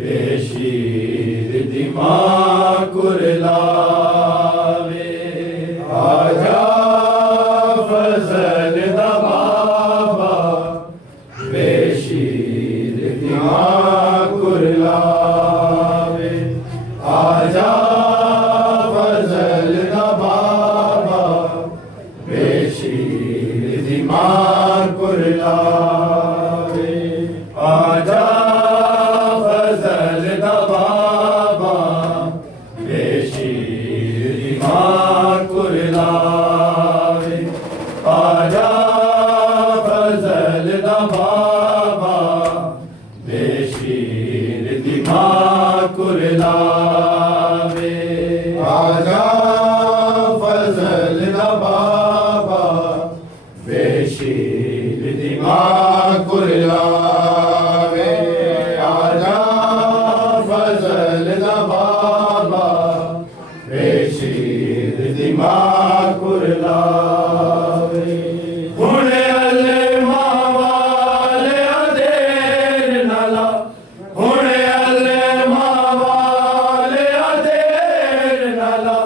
बेशीर दिमाकुर लावे आजा फजल दा बाबा बेशीर दिमाकुर लावे आजा फजल दा बाबा बेशीर दिमाकुर लावे आजा आजा फजल दा बाबा बेशीर दिमाकुर लावे आजा फजल दा बाबा बेशीर दिमाकुर लावे आजा फजल दा बाबा बेशीर दिमाकुर लावे हुणे अल्ले मावाले अदेर नाला हुणे अल्ले मावाले अदेर नाला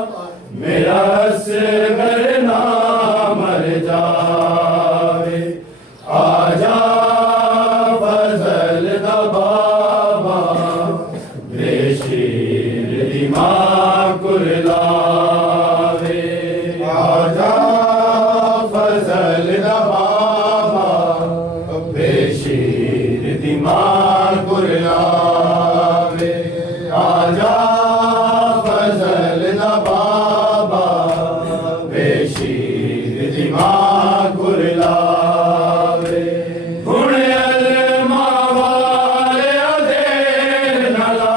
मेरा असगर ना मर जावे आजा फजल दा बाबा बेशीर दिमाकुर लावे आजा फजल दा बाबा बेशीर दिमाकुर लावे आजा फजल दा बाबा बेशीर दिमाकुर लावे हुणे अल्ले मावाले अदेर नाला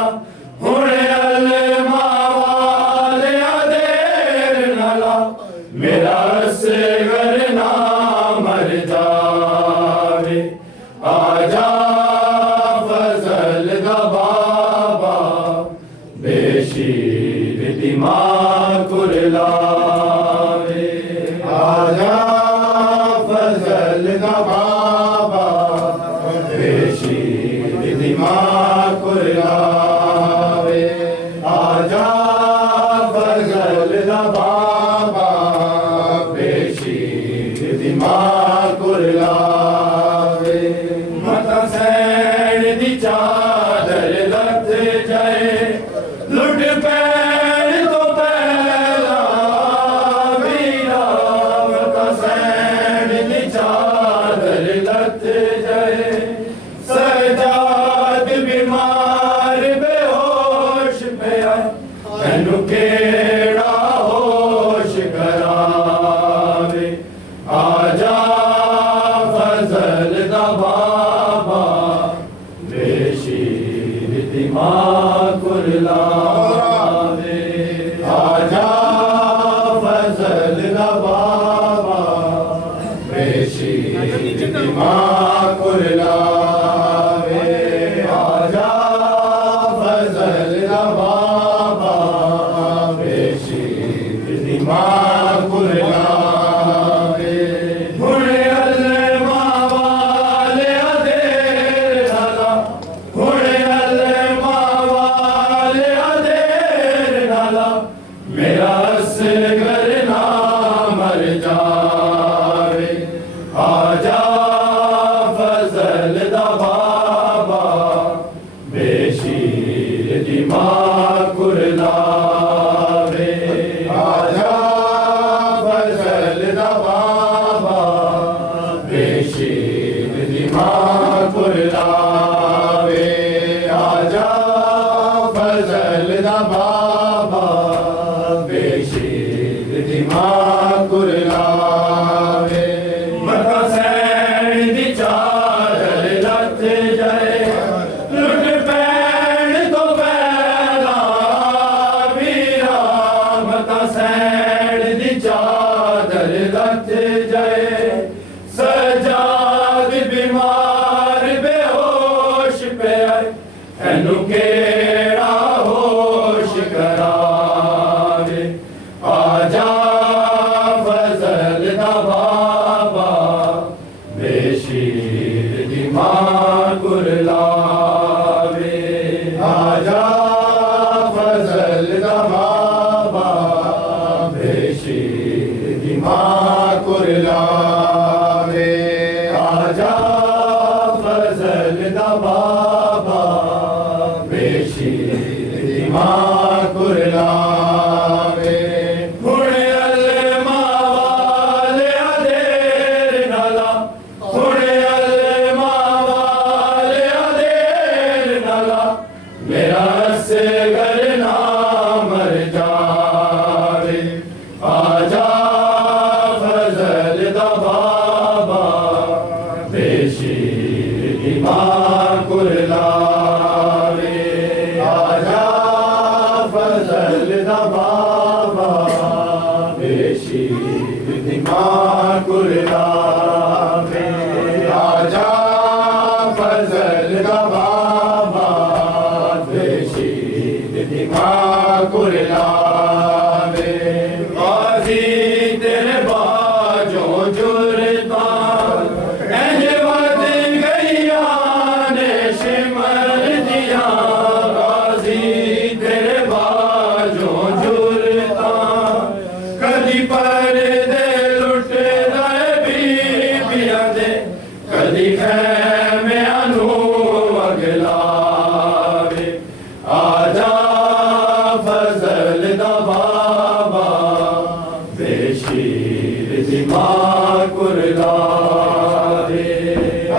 हुणे अल्ले मावाले अदेर नाला मेरा असगर ना मर जावे आजा फजल दा बाबा बेशीर दिमाकुर लावे आजा फजल दा बाबा बेशीर दिमाकुर लावे आजा फजल दा बाबा बेशीर दिमाकुर लावे मता सैन दी चादर लथ जाए लुट पैण तो पहला वीरा मता सैन दी चादर लथ जाए सजाद बीमार बेहोश पिया मैनू केड़ा होश करावे आजा फजल दा बाबा बेशीर दिमाकुर लावे आजा फजल दा बाबा बेशीर दिमाकुर लावे आजा फजल दा बाबा बेशीर दिमाकुर लावे हुणे अल्ले मावाले अदेर नाला हुणे अल्ले मावाले अदेर नाला मेरा असगर ना मर जावे आजा फजल दा बाबा बेशीर दिमाकुर लावे आजा फजल दा बाबा बेशीर दिमाकुर लावे आजा फजल दा बाबा बेशीर दिमाकुर लावे मता सैन दी चादर लथ जाए लुट पैण तो पहला वीरा मता सैन दी चादर लथ जाए सजाद बीमार बेहोश पिया एनू केड़ा होश करावे आजा फजल दा बाबा बेशीर दिमाकुर लावे आजा फजल दा बाबा बेशी दिमाग कुरलावे आजा फजल दा बाबा बेशी दिमाग कुरलावे हुणे अल्मा वाले देर नाला हुणे अल्मा वाले देर नाला मेरा से घर ना मर जावे आजा फजल दा बाबा बेशी दिमाग कुरलावे आजा फजल दा बाबा बेशी दिमाग कुरलावे आजा फजल दा बाबा बेशी दिमाग कुरलावे गाजी तेरे बाजों जुरता इंज वध गईया ने शिमर दिया गाजी तेरे बाजों जुरता कदी पर दे लुट रहे बीबियां दे कदी खैमे अनु अगलावे आजा फजल दा बाबा बेशीर दिमाग कुरलावे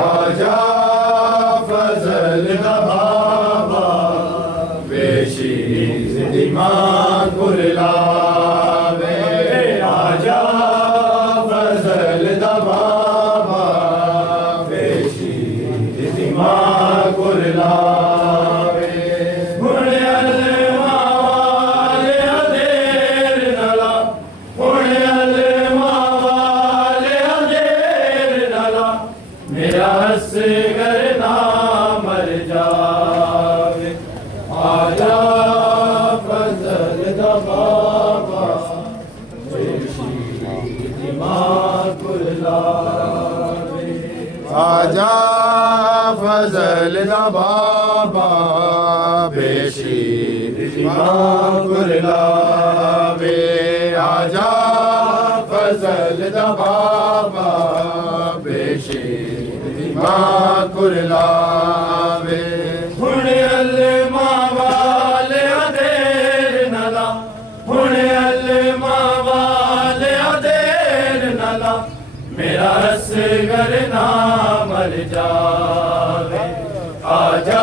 आजा फजल दा बाबा बेशीर दिमाग कुरलावे आजा फजल दा बाबा बेशीर दिमाग कुरलावे हुणे अल्मा वाले देर नाला हुणे अल्मा वाले देर नाला मेरा असगर ना मर जावे आजा फजल दा बाबा बेशी दिमाग कुरलावे आजा फजल दा बाबा बेशी दिमाग कुरलावे आजा फजल दा बाबा बेशी दिमाग कुरलावे हुणे अल्मा वाले देर नाला हुणे अल्मा वाले देर नाला मेरा असगर ना मर जावे आजा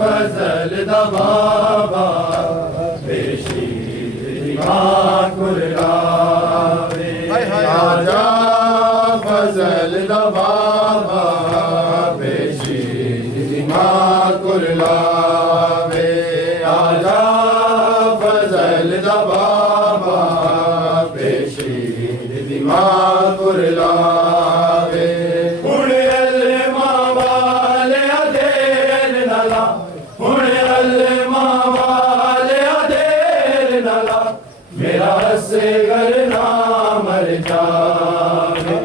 फजल दा बाबा बेशी दिमाग कुरलावे आजा फजल दा बाबा बेशी दिमाग कुरलावे आजा फजल दा बाबा बेशी दिमाग कुरलावे हुणे अल्मा वाले देर नाला हुणे अल्मा वाले देर नाला मेरा से घर ना मर जावे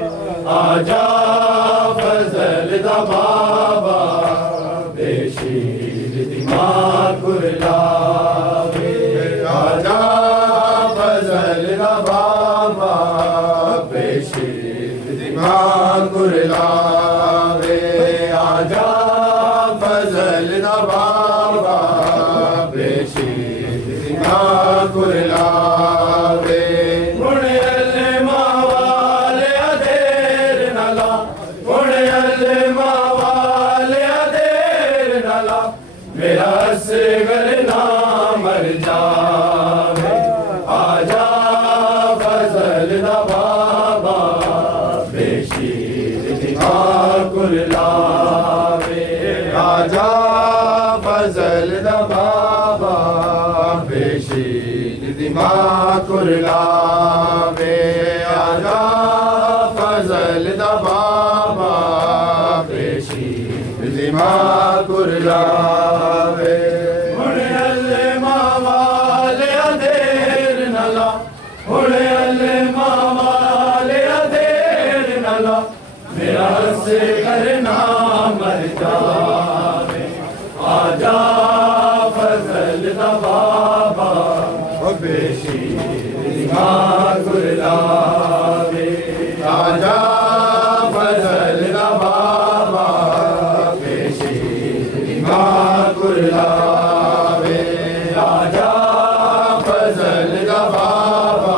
आजा फजल दा बाबा बेशी दिमाग कुरलावे आजा फजल दा बाबा बेशी दिमाग कुरलावे आजा फजल दा बाबा बेशी दिमाग कुरलावे हुणे अल्मा वाले देर नाला हुणे अल्मा वाले देर नाला मेरा असगर ना मर जावे आजा फजल दा बाबा बेशी दिमाग कुरलावे आजा फजल दा बाबा बेशी दिमाग कुरलावे आजा फजल दा बाबा बेशी दिमाग कुरलावे हुणे अल्मा वाले देर नाला हुणे अल्मा वाले देर नाला मेरा से करना मर जावे आजा कुरलावे आजा फजल दा बाबा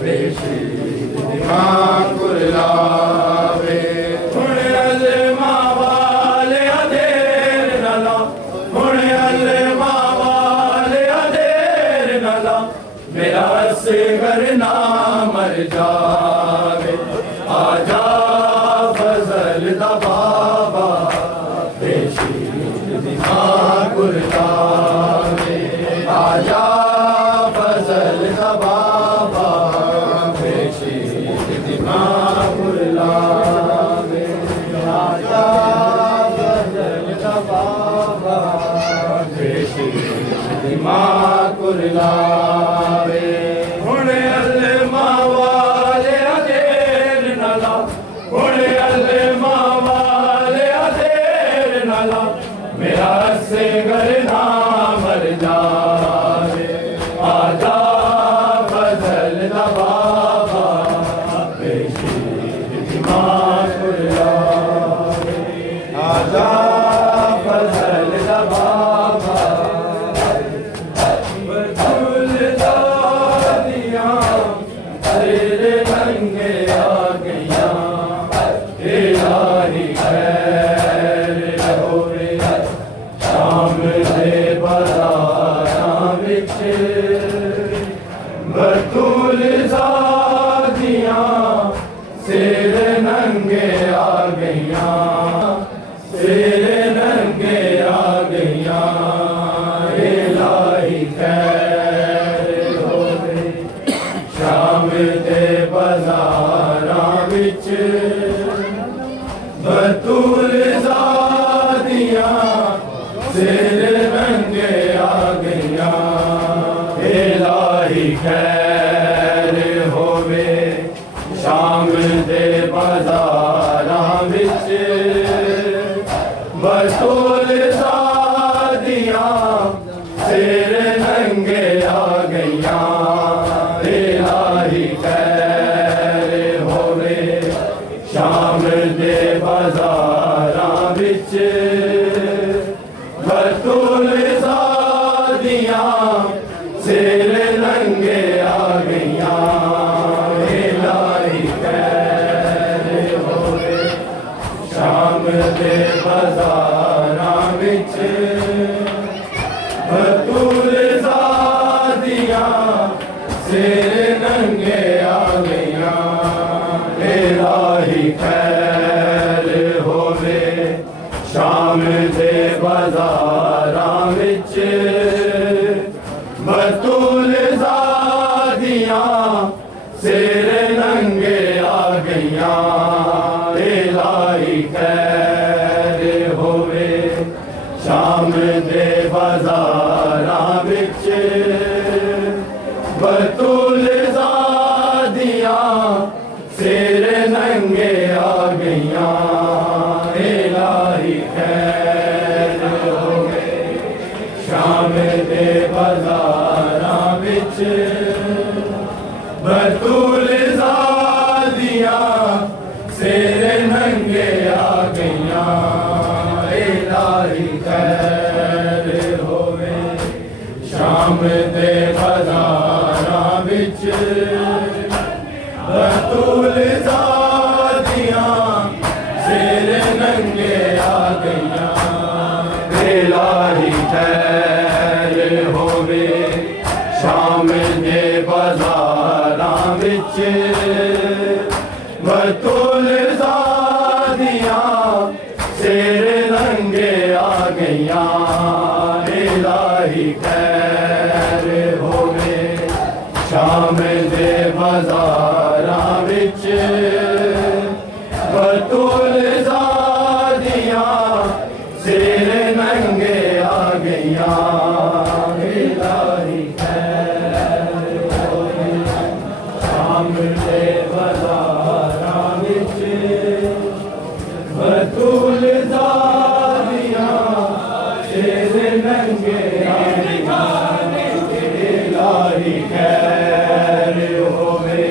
बेशीद मां कुरलावे हुण अलमा वाले देर न ला हुण अलमा वाले देर न ला मेरा असगर ना मर जावे आजा फजल दा बाबा बेशीद मां कुरलावे आजा फजल दा बाबा बेशीद मां कुरलावे आजा फजल दा बाबा बेशीद मां कुरलावे हुण अलमा वाले देर न ला हुण अलमा वाले देर न ला मेरा से घर ना मर जावे आजा फजल दा बाबा बेशीद मां कुरलावे आजा फजल दा बाबा बतूल दादियां तेरे नंगे आ गईया इलाही खैर होवे शाम दे बाज़ारां विच बतूल दादियां तेरे नंगे आ गईया तेरे नंगे आ गईया इलाही खैर होवे शाम दे बाज़ारां विच बतूल ज़ादियां तेरे रंगे आ गईया इलाही खैर होवे शाम दे बाज़ारां विच बतूल ज़ादियां तेरे रंगे आ गईया इलाही खैर होवे शाम दे बाज़ारां विच बतूल ज़ादियां तेरे रंगे आ गईया इलाही खैर होवे शाम दे बाज़ारां विच बतूल ज़ादियां तेरे रंगे आ गईया इलाही खैर होवे शाम दे बाज़ारां विच बतूल ज़ादियां तेरे रंगे आ गईया इलाही खैर होवे शाम दे बाज़ारां विच बतूल ज़ादियां तेरे नंगे आ गईया इलाही खैर होवे शाम दे बाज़ारां विच बतूल ज़ादियां तेरे नंगे आ गईया इलाही खैर होवे शाम दे बाज़ारां विच बतूल ज़ादियां तेरे नंगे आ गईया इलाही खैर होवे शाम दे बाज़ारां विच बतूल ज़ादियां तेरे नंगे आ गईया इलाही खैर होवे शाम दे बाज़ारां विच बतूल ज़ादियां तेरे नंगे आ गईया इलाही खैर होवे शाम दे बाज़ारां विच बतूल ज़ादियां तेरे नंगे आ गईया इलाही खैर होवे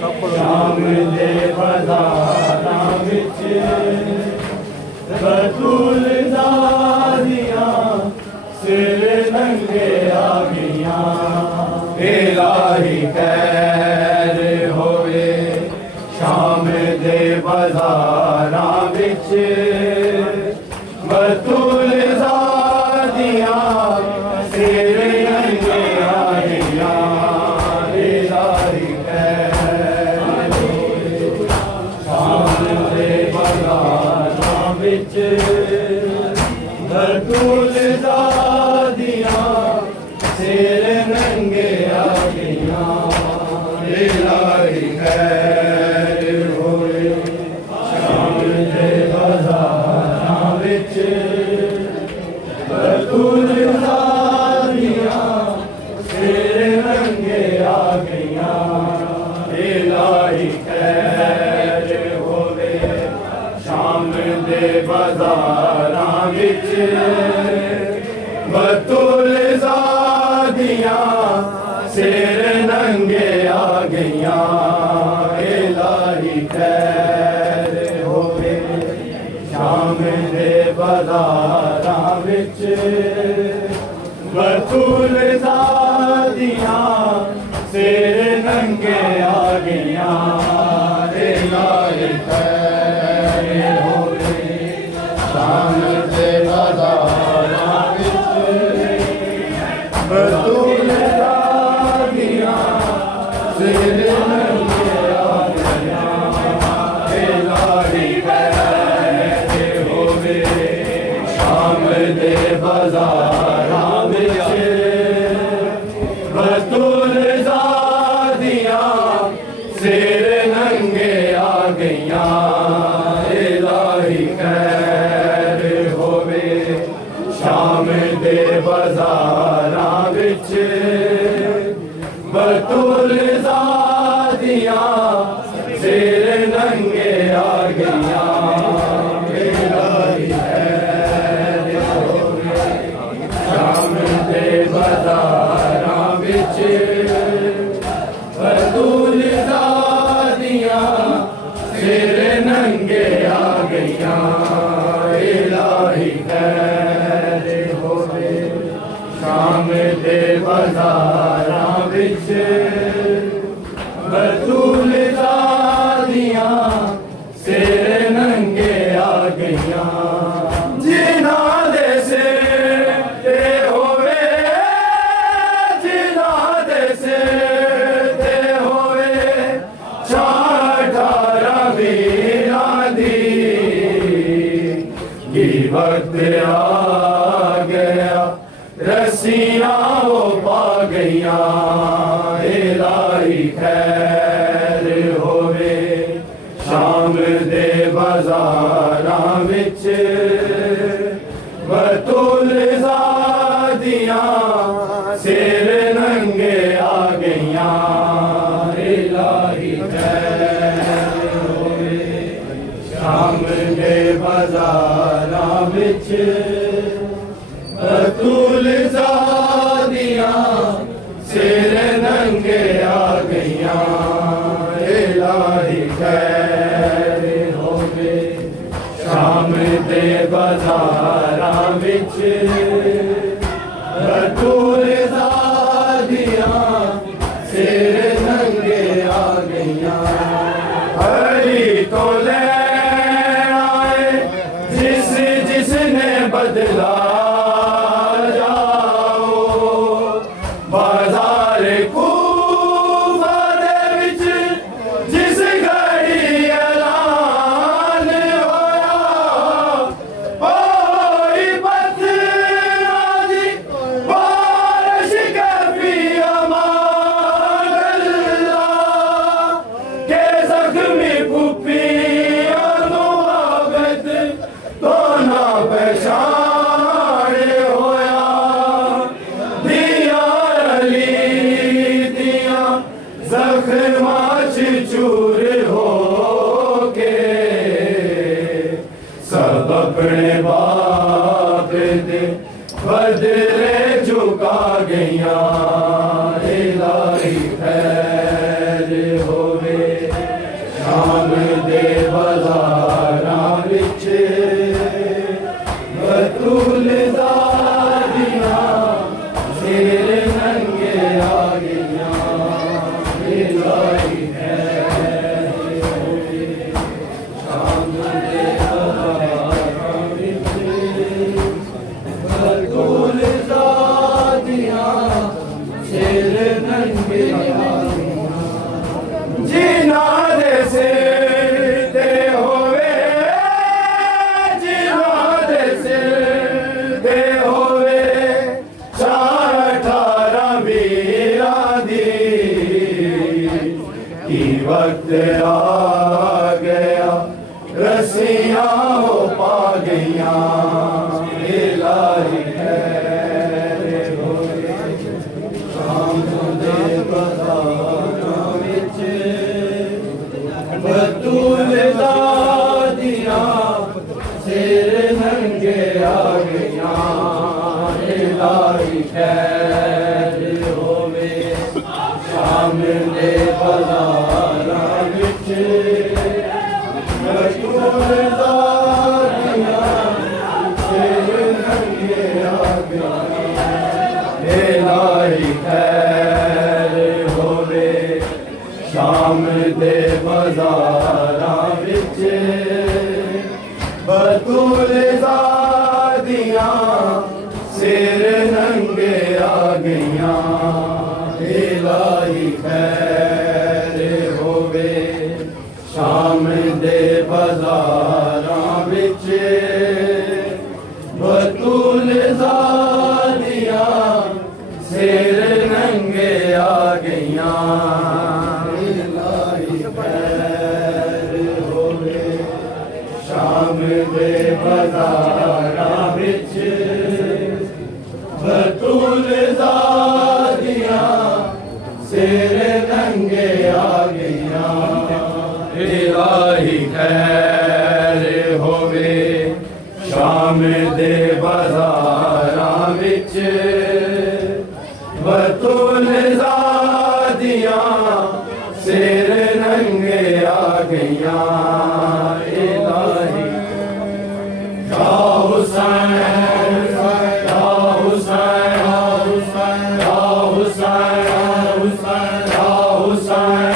शाम दे बाज़ारां विच बतूल ज़ादियां सिर नंगे आ गईयां इलाही खैर होवे शाम दे बाजारां विच बतूल ज़ादियां सिर नंगे आ गईयां इलाही खैर होवे शाम दे बाजारां विच बतूल ज़ादियां सिर नंगे आ गईयां इलाही खैर होवे शाम दे बाज़ारां विच बतूल ज़ादियां सिर नंगे आ गईयां इलाही खैर होवे शाम दे बाज़ारां विच बतूल ज़ादियां सिर नंगे आ गईयां इलाही खैर होवे शाम दे बाज़ारां विच बतूल ज़ादियां सिर नंगे आ गईयां इलाही खैर होवे शाम दे बाज़ारां विच बतूल ज़ादियां सिर नंगे आ गईयां इलाही खैर होवे शाम दे बाज़ारां विच बतूल ज़ादियां सिर नंगे आ गईयां इलाही खैर होवे शाम दे बाज़ारां विच बतूल ज़ादियां सिर नंगे आ गईयां इलाही खैर होवे शाम दे बाज़ारां विच बतूल ज़ादियां सिर नंगे आ गईयां इलाही खैर होवे शाम दे बाज़ारां विच बतूल ज़ादियां सिर नंगे आ गईयां जिन्हां दे सिर ते होवे जिन्हां दे सिर ते होवे चार वीरां दी की वक्त आ गया रस्सियां वो पा गईयां इलाही खैर होवे शाम दे बाज़ारां विच बतूल ज़ादियां सिर नंगे आ गईयां इलाही खैर होवे शाम दे बाज़ारां विच बतूल ज़ादियां सिर नंगे आ गईयां इलाही खैर होवे शाम दे बाज़ारां विच बतूल ज़ादियां सिर नंगे आ गईयां हरी तो ले आए जिस जिसने बदला चूर हो के सब अपने बाप दे बदले झुका गईयां इलाही खैर होवे शाम दे बाज़ारां विच बतूल ज़ादियां वक्त आ गया रस्सियां हो पा गईया इलाही खैर होवे शाम दे बज़ारां विच बतूल दादियां सिर नंगे आ गईया इलाही खैर होवे शाम दे बज़ारां विच बतूल दादियां सिर नंगे आ गईया इलाही खैर होवे शाम दे बज़ारां विच बतूल दादियां सिर नंगे आ गईया इलाही खैर होवे शाम दे बज़ारां विच बतूल दादियां सिर नंगे आ गईया इलाही खैर होवे शाम दे बज़ारां विच बतूल दादियां सिर नंगे आ गईया इलाही खैर होवे शाम दे बज़ारां विच बतूल दादियां सिर नंगे आ गईया इलाही या हुसैन या हुसैन या हुसैन या हुसैन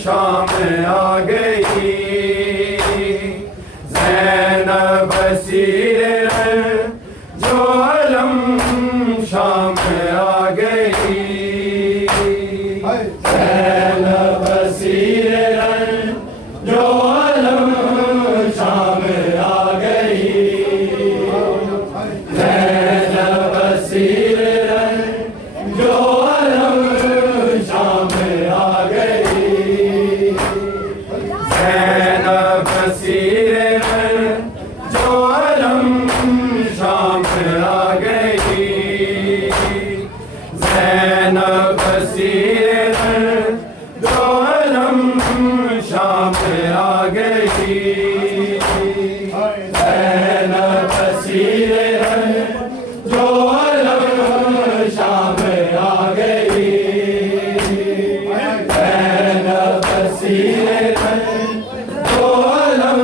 शाम आ आ गई। ज़ैनब बसीर रन जो आलम शाम आ गई। ज़ैनब बसीर रन जो आलम शाम आ गई। ज़ैनब बसीर रन जो आलम शाम आ गई। ज़ैनब बसीर रन जो आलम शाम आ गई। ज़ैनब बसीर रन जो आलम शाम आ गई। ज़ैनब बसीर रन जो आलम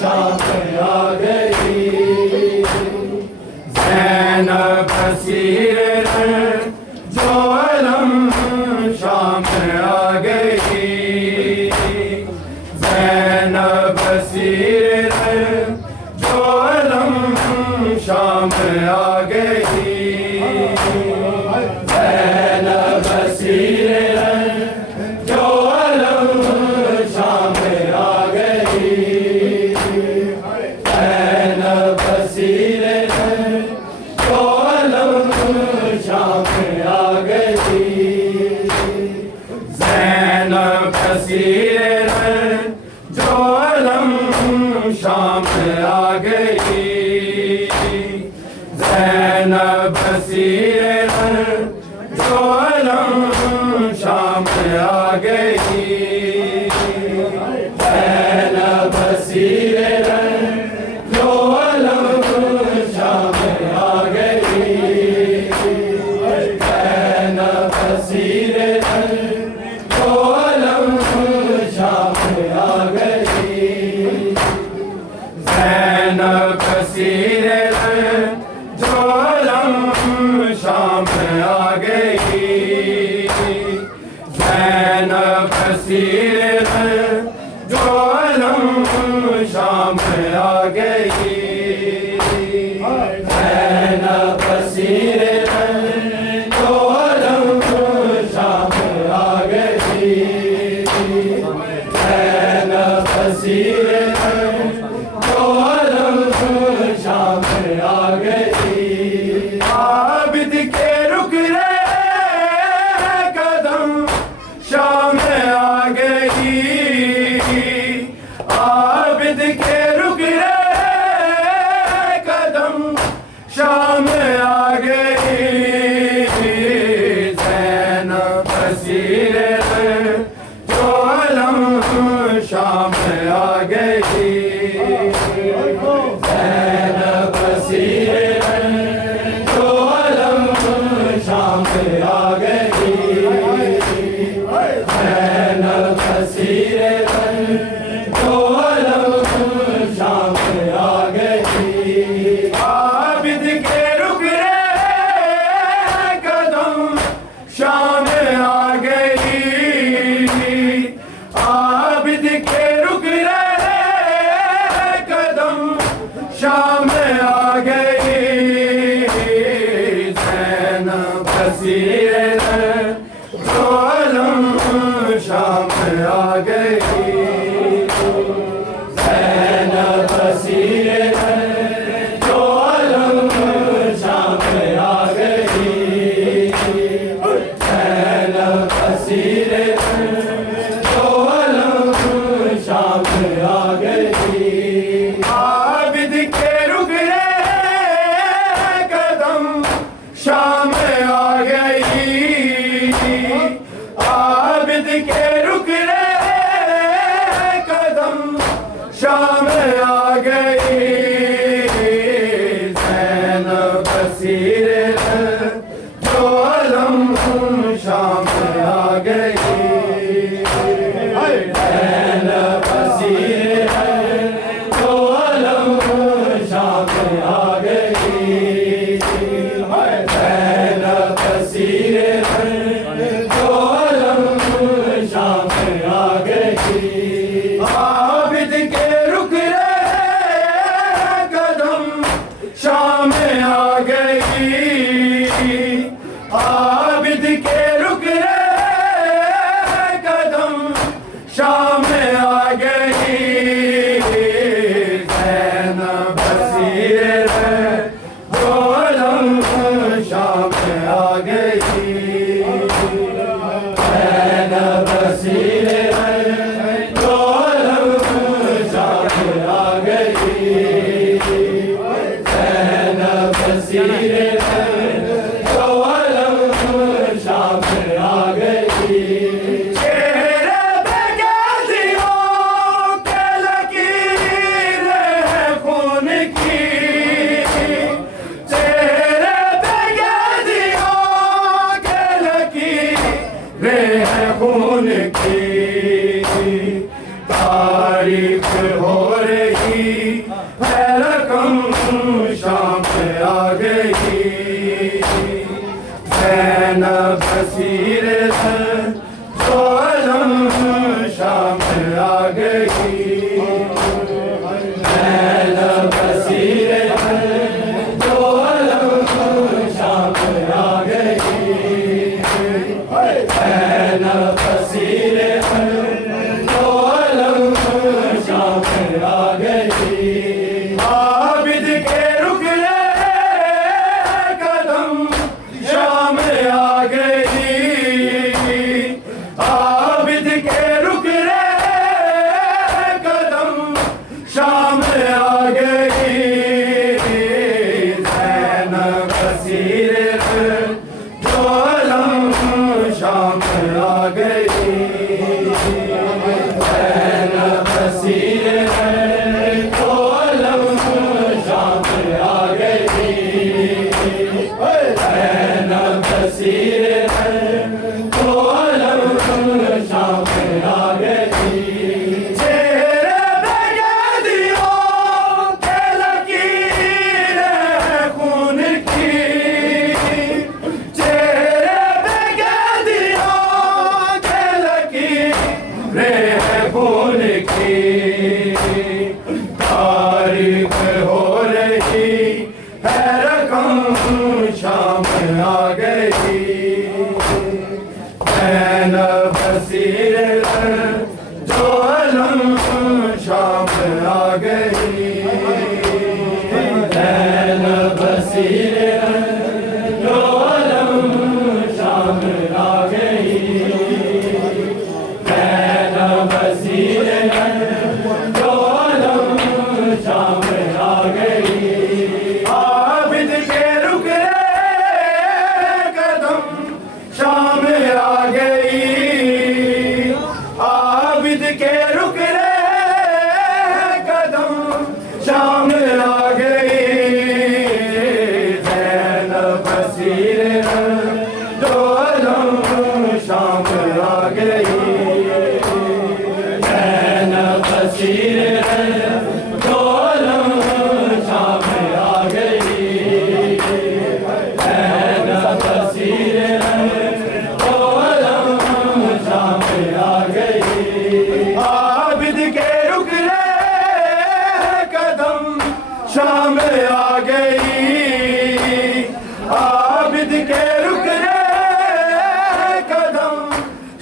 शाम आ गई। ज़ैनब बसीर रन जो आलम शाम आ गई। ज़ैनब बसीर रन जो आलम शाम आ गई। ज़ैनब बसीर रन जो आलम शाम आ गई। ज़ैनब बसीर रन जो आलम शाम आ गई। ज़ैनब बसीर रन जो आलम शाम आ गई। ज़ैनब बसीर रन जो आलम शाम आ गई। ज़ैनब बसीर रन जो आलम शाम आ गई। ज़ैनब बसीर रन जो आलम शाम आ गई। ज़ैनब बसीर रन जो आलम शाम आ गई। ज़ैनब बसीर रन जो आलम शाम आ गई। ज़ैनब बसीर रन जो आलम शाम आ गई। ज़ैनब बसीर रन जो आलम शाम आ गई। आबिद के रुक रहे कदम शाम आ गई। आबिद के रुक रहे कदम शाम आ गई। ज़ैनब बसीर रन जो आलम शाम आ गई। ज़ैनब बसीर रन जो आलम शाम आ गई। ज़ैनब बसीर रन जो आलम शाम आ गई। आबिद के रुक रहे कदम शाम आ गई। आबिद के रुक रहे कदम शाम आ गई। ज़ैनब बसीर रन जो आलम शाम आ गई। ज़ैनब बसीर रन जो आलम शाम आ गई। ज़ैनब बसीर रन जो आलम शाम आ गई। आबिद के रुक रहे कदम शाम आ गई। आबिद के रुक रहे कदम शाम आ गई। ज़ैनब बसीर रन जो आलम शाम आ गई। ज़ैनब बसीर रन जो आलम शाम आ गई। ज़ैनब आबिद के रुक रहे कदम शाम आ गई ज़ैनब बसीर दोलम शाम आ गई ज़ैनब बसीर दोलम शाम आ गई ज़ैनब बसीर खून की तारीफ हो रही है रकम शाम आ गई ज़ैनब बसीर दोलम शाम आ गई ज़ैनब बसीर दोलम शाम आ गई ज़ैनब बसीर दोलम शाम आ गई आबिद के रुक रहे कदम शाम आ गई आबिद के रुक रहे कदम शाम आ गई ज़ैनब बसीर दोलम शाम आ गई ज़ैनब बसीर दोलम शाम आ गई ज़ैनब बसीर दोलम शाम आ गई चेहरे पे कैदियों के लकीरें खून की खून की तारीफ हो रही है रकम शाम आ गई ज़ैनब बसीर दोलम शाम आ गई ज़ैनब बसीर दोलम शाम आ गई ज़ैनब बसीर दोलम शाम आ गई आबिद के रुक रहे कदम शाम आ गई आबिद के रुक रहे कदम शाम आ गई ज़ैनब बसीर दोलम शाम आ गई ज़ैनब बसीर दोलम शाम आ गई ज़ैनब बसीर दोलम शाम आ गई आबिद के रुक रहे कदम शाम आ गई आबिद के रुक रहे कदम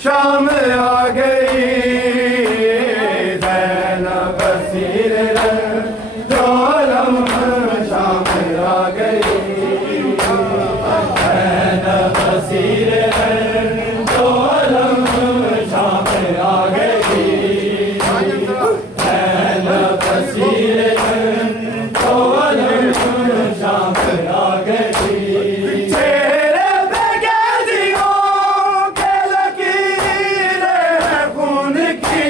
शाम आ गई ज़ैनब बसीर दोलम शाम आ गई ज़ैनब बसीर दोलम शाम आ गई ज़ैनब बसीर दोलम शाम आ गई चेहरे पे कैदियों के लकीरें खून की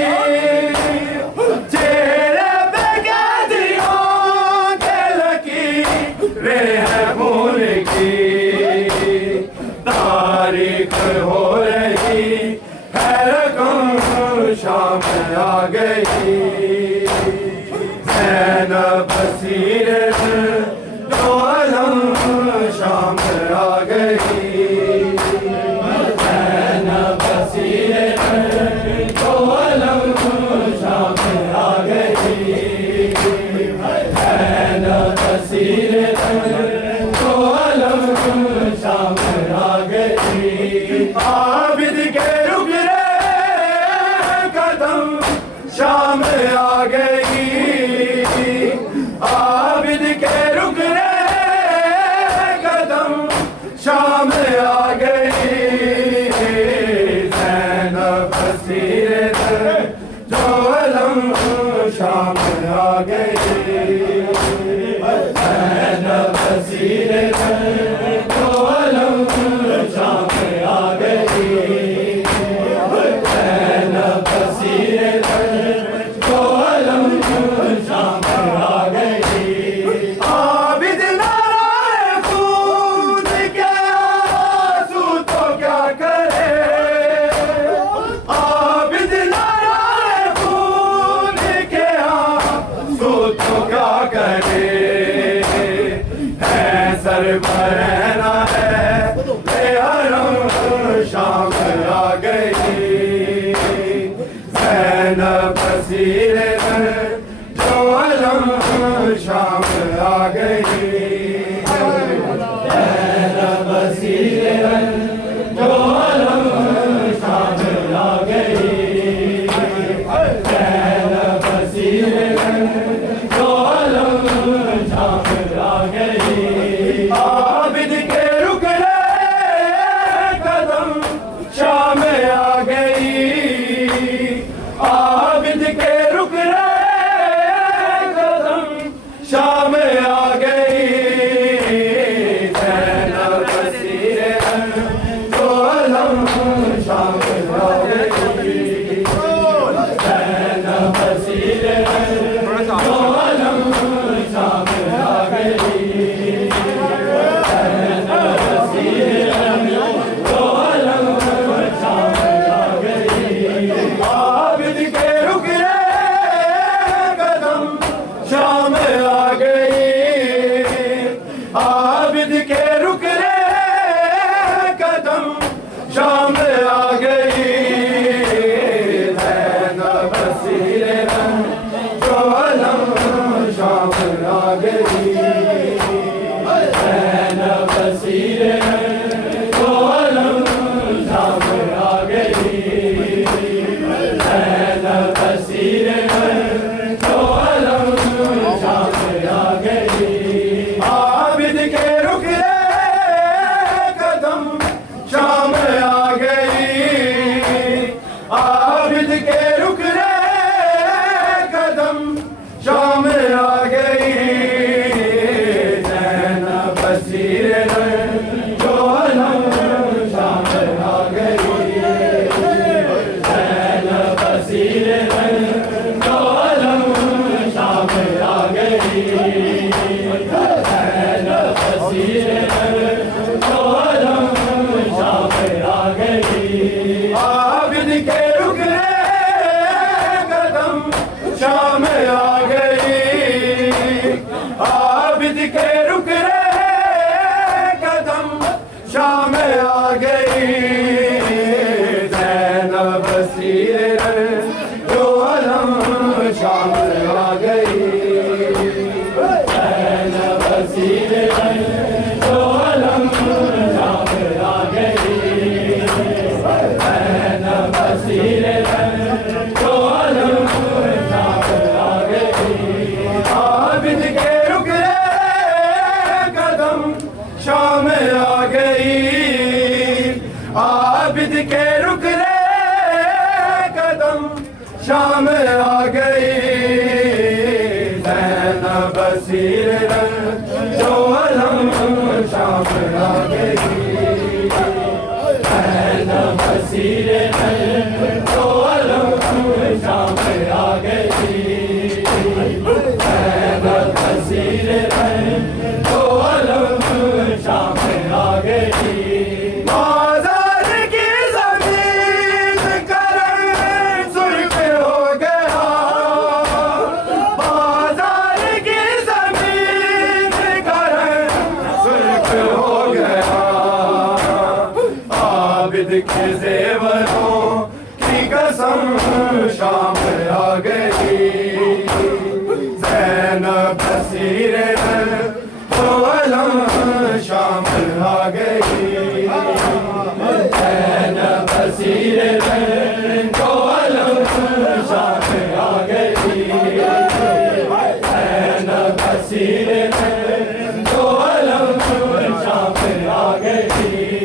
चेहरे पे कैदियों के लकीरें खून की तारीख हो रही है रकम शाम आ गई ज़ैनब बसीर दोलम शाम आ गई ज़ैनब बसीर दोलम शाम आ गई ज़ैनब बसीर दोलम शाम आ गई शाम आ गई ज़ैनब बसीरत जो अलम शाम आ गई ज़ैनब बसीरत जो अलम शाम आ गई ज़ैनब बसीरत जो अलम शाम आ गई आबिद नाराए खून के आंसू तो क्या करे आबिद नाराए खून के आंसू तो क्या करे है सर पर रहना है बेहरम शाम आ गई ज़ैनब बसीरत जो अलम शाम आ गई ज़ैनब बसीरत जो अलम शाम आ गई ज़ैनब बसीरत जो अलम शाम आ गई आबिद के रुकने कदम शाम आ गई आबिद के रुकने कदम शाम आ गई ज़ैनब बसीरत जो अलम शाम आ गई ज़ैनब बसीरत जो अलम शाम आ गई ज़ैनब बसीरत जो अलम शाम आ गई आबिद के रुकने कदम शाम आ गई आबिद के रुकने कदम शाम आ गई ज़ैनब बसीरत जो अलम शाम आ गई ज़ैनब बसीरत जो अलम शाम आ गई ज़ैनब बसीरत जो अलम शाम आ गई आबिद के रुकने कदम शाम आ गई आबिद के रुकने कदम शाम आ गई ज़ैनब बसीरत जो अलम शाम आ गई ज़ैनब बसीरत जो अलम शाम आ गई ज़ैनब बसीरत जो अलम शाम आ गई आबिद के रुकने कदम शाम आ गई आबिद के रुकने कदम शाम आ गई ज़ैनब बसीरत जो अलम शाम आ गई ज़ैनब बसीरत जो अलम शाम आ गई ज़ैनब बसीरत जो अलम शाम आ गई आबिद के रुकने कदम शाम आ गई आबिद के रुकने कदम शाम आ गई ज़ैनब बसीरत जो अलम शाम आ गई ज़ैनब बसीरत जो अलम शाम आ गई ज़ैनब बसीरत जो अलम शाम आ गई बाज़ार की ज़मीन करन सुर्ख हो गया बाज़ार की ज़मीन करन सुर्ख हो गया आबिद के ज़ेवरों की कसम शाम आ गई ज़ैनब बसीरत जो अलम शाम आ गई ज़ैनब बसीरत जो अलम शाम आ गई ज़ैनब बसीरत जो अलम शाम आ गई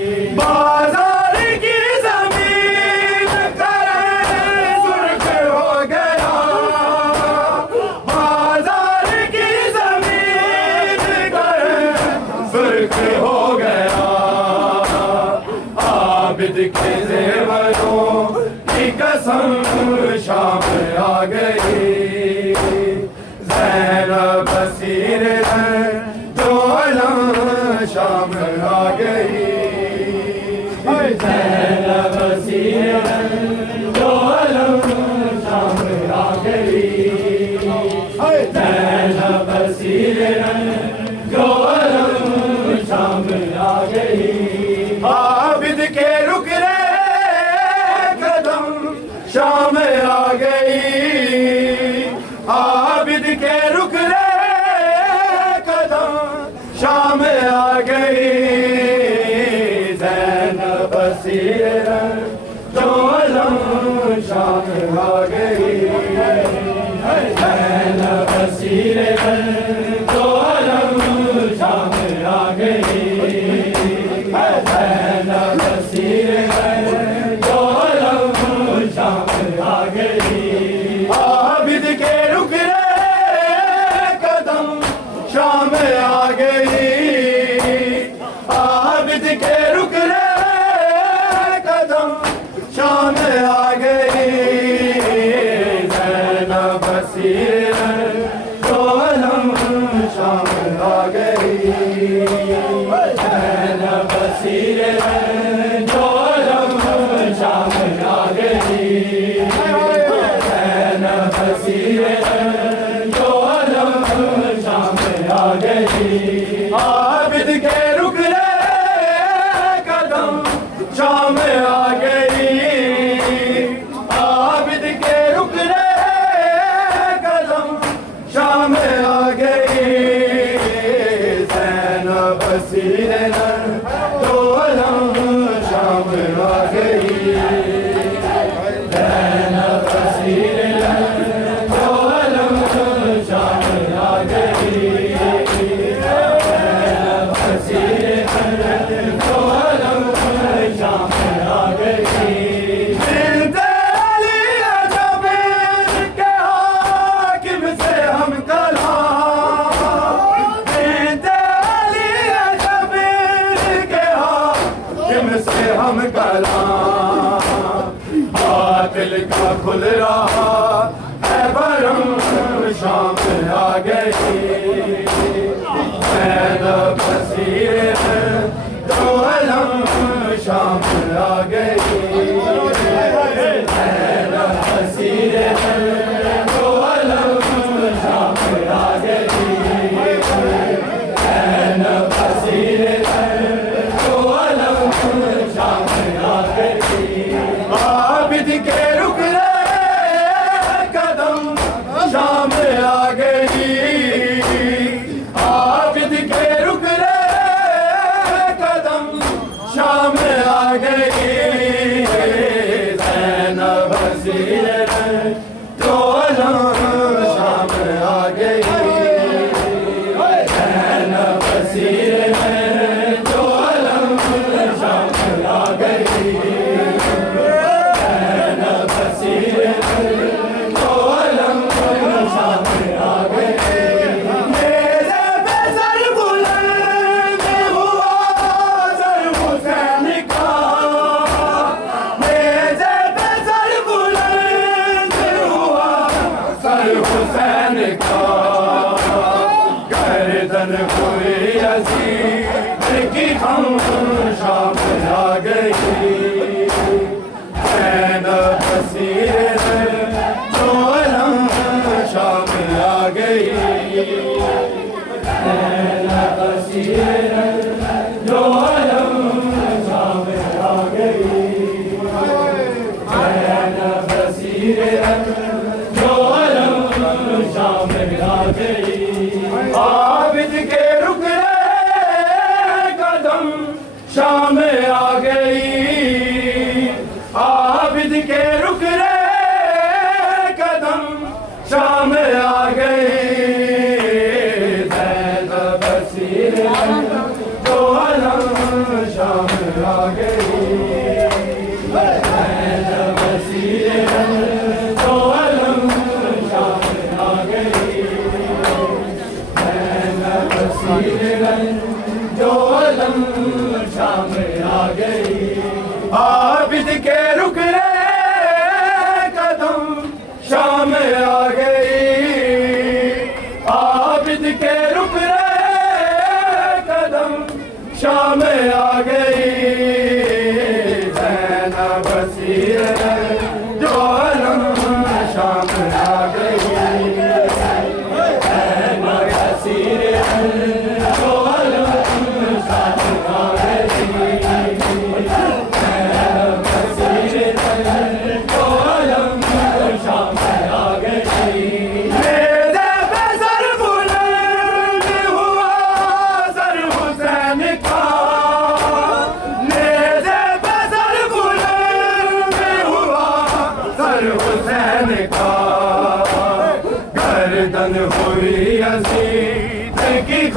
आबिद के ज़ेवरों की कसम शाम आ गई। ज़ैनब बसीर जो अलम शाम आ गई। ज़ैनब बसीर जो अलम शाम आ गई। ज़ैनब बसीर जो अलम शाम आ गई। आबिद के रुक रहे कदम शाम आ गई। आबिद के रुक रहे कदम शाम आ गई। ज़ैनब बसीर जो अलम शाम आ गई। ज़ैनब बसीर जो अलम शाम आ गई। ज़ैनब बसीर जो अलम शाम आ गई। आबिद के रुक रहे कदम शाम आ गई। आबिद के रुक रहे कदम शाम आ गई। ज़ैनब बसीर जो अलम शाम आ गई। ज़ैनब बसीर जो अलम शाम आ गई। ज़ैनब बसीर जो अलम शाम आ गई। आबिद के रुक रहे कदम शाम आ गई। आबिद के रुक रहे कदम शाम आ गई। ज़ैनब बसीर जो अलम शाम आ गई। ज़ैनब बसीर जो अलम शाम आ गई। ज़ैनब बसीर जो अलम शाम आ गई। मिलते अली अजब के हाकिम से हम कलाम। मिलते अली अजब के हाकिम से हम कलाम। बातिल का खुल रहा है भरम शाम आ गई। ज़ैनब बसीर जो अलम शाम आ गई। ज़ैनब बसीर जो अलम शाम आ गई। ज़ैनब बसीर जो अलम शाम आ गई। आबिद के रुक रहे कदम शाम आ गई। आबिद के रुक रहे कदम शाम आ गई। ज़ैनब बसीर जो अलम शाम आ गई। ज़ैनब बसीर जो अलम शाम आ गई। ज़ैनब बसीर जो अलम शाम आ गई। मेरे पे सर बुलंद हुआ सर हुसैन का। मेरे पे सर बुलंद हुआ सर हुसैन का। गर्दन हुई यज़ीद की हम शाम आ गई। ज़ैनब बसीर जो अलम शाम आ गई। ज़ैनब बसीर जो अलम शाम आ गई। ज़ैनब बसीर जो अलम शाम आ गई। आबिद के रुक रहे कदम शाम आ गई। आबिद के रुक रहे कदम शाम आ गई। ज़ैनब बसीर जो अलम शाम आ गई। ज़ैनब बसीर जो अलम शाम आ गई। ज़ैनब बसीर जो अलम शाम आ गई।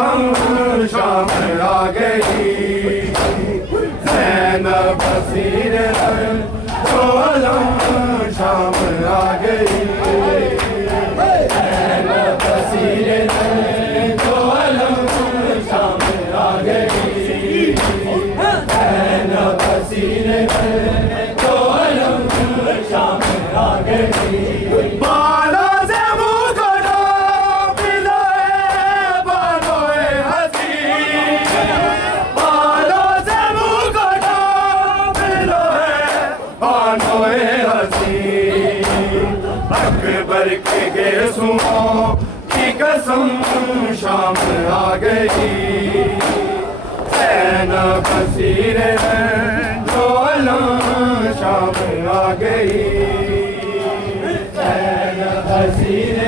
अलम शाम आ गई ज़ैनब हसीर जो अलम शाम आ गई ज़ैनब हसीर जो अलम शाम आ गई ज़ैनब हसीर जो अलम शाम आ गई बालों से मुँह करो पिलोए बालोए हसी बालों से मुँह करो पिलोए बालोए हसी अकबर के गेसुओं की कसम शाम आ गई ज़ैनब हसीर जो अलम शाम आ गई हसीर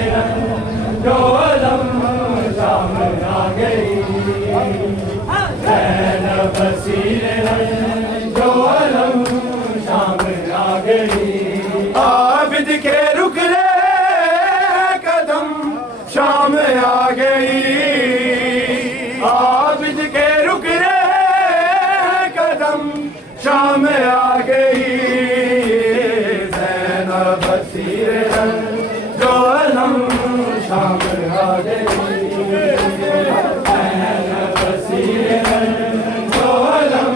जो अलम शाम आ गई ज़ैनब हसीर जो अलम शाम आ गई आबिद के रुक रे कदम शाम आ गई आबिद के रुक रे कदम शाम आ गई ज़ैनब हसीर जो अलम शाम आ गई ज़ैनब हसीर जो अलम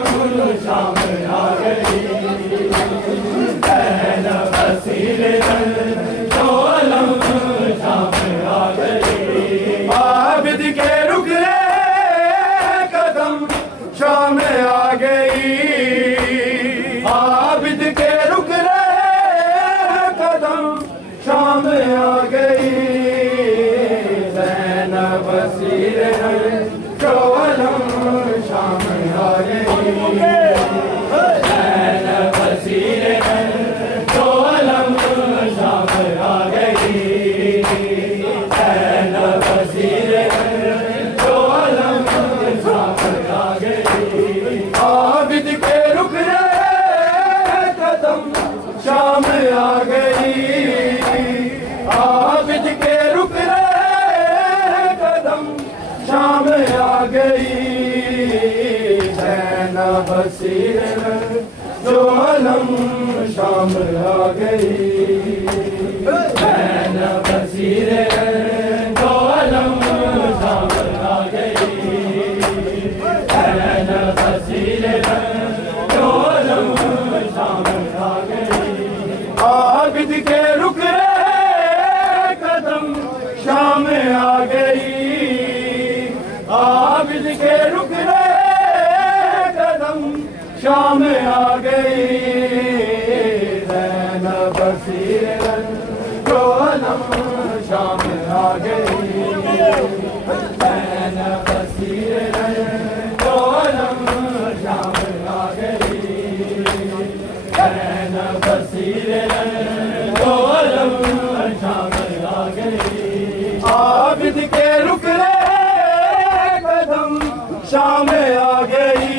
शाम आ गई ज़ैनब हसीर जो अलम शाम आ गई आबिद के रुक रे कदम शाम आ गई आबिद के रुक रे कदम शाम आ गई ज़ैनब हसीर जो अलम शाम आ गई ज़ैनब हसीर जो अलम शाम आ गई ज़ैनब हसीर जो अलम शाम आ गई आबिद के रुक रे कदम शाम आ गई आबिद के रुक रे कदम शाम आ गई ज़ैनब हसीर जो अलम शाम आ गई ज़ैनब हसीर जो अलम शाम आ गई ज़ैनब हसीर जो अलम शाम आ गई आबिद के रुक रे कदम शाम आ गई आबिद के रुक रे कदम शाम आ गई ज़ैनब हसीर जो अलम शाम आ गई ज़ैनब हसीर जो अलम शाम आ गई ज़ैनब हसीर जो अलम शाम आ गई आबिद के रुक रे कदम शाम आ गई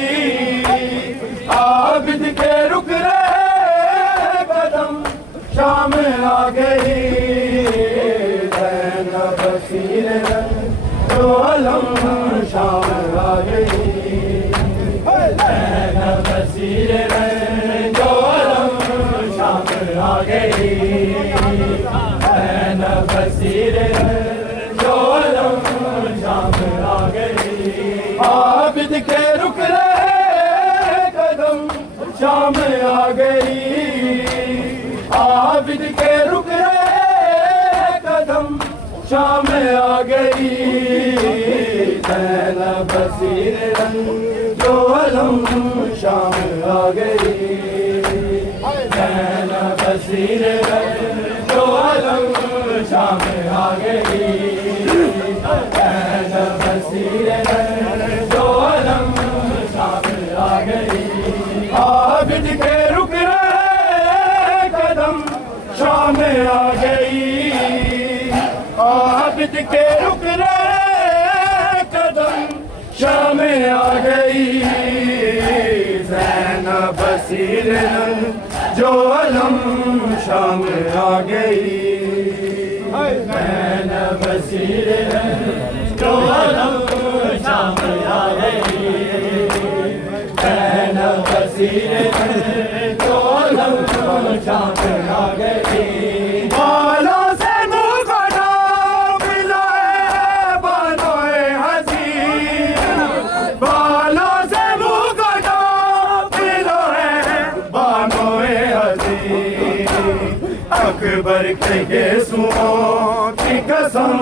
आबिद के रुक रे कदम शाम आ गई ज़ैनब हसीर जो अलम शाम आ गई ज़ैनब हसीर जो अलम शाम आ गई ज़ैनब हसीर जो अलम शाम आ गई आबिद के रुक रे कदम शाम आ गई आबिद के रुक रे कदम शाम आ गई ज़ैनब हसीर जो अलम शाम आ गई ज़ैनब हसीर जो अलम शाम आ गई ज़ैनब हसीर जो अलम शाम आ गई आबिद के रुक रे कदम शाम आ गई आबिद के रुक रे कदम शाम आ गई ज़ैनब हसीर जो अलम शाम आ गई ज़ैनब हसीर जो अलम शाम आ गई, नैना बसीरे जो आलम शाम आ गई। बालों से मुँह कटा मिलाए बानोए हंसी, बालों से मुँह कटा मिलाए बानोए हंसी। अकबर के यीशुओं की कसम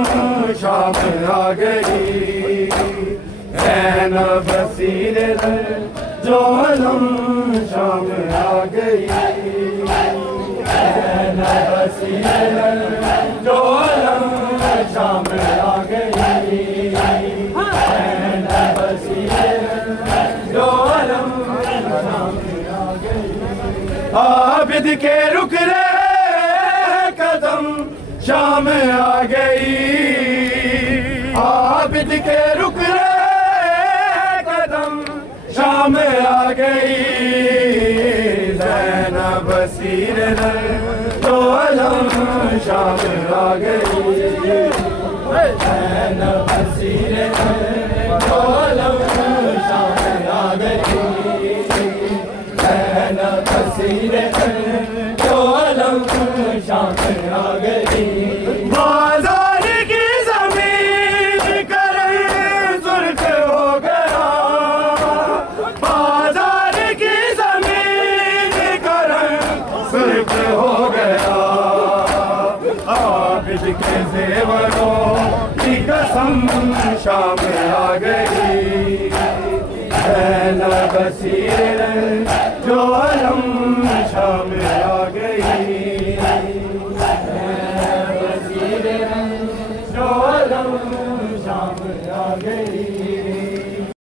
शाम आ गई, नैना बसीरे जो आलम शाम आ गई, नैना बसीरे जो आलम शाम आ गई, नैना बसीरे जो आलम शाम आ गई। आबिद के रुक रहे कदम शाम आ गई, आबिद के रुक रहे कदम शाम आ गई, ज़ैनब बसीरे जो आलम शाम आ गई, ज़ैनब बसीरे जो आलम शाम आ गई, ज़ैनब बसीरे जो आलम शाम आ गई। बाजार की जमीन करंट सुर्ख हो गया, बाजार की जमीन करंट सुर्ख हो गया, आबिद के ज़ेवरों की कसम शाम आ गई, नैना बसीरे जो आलम शाम आ गई।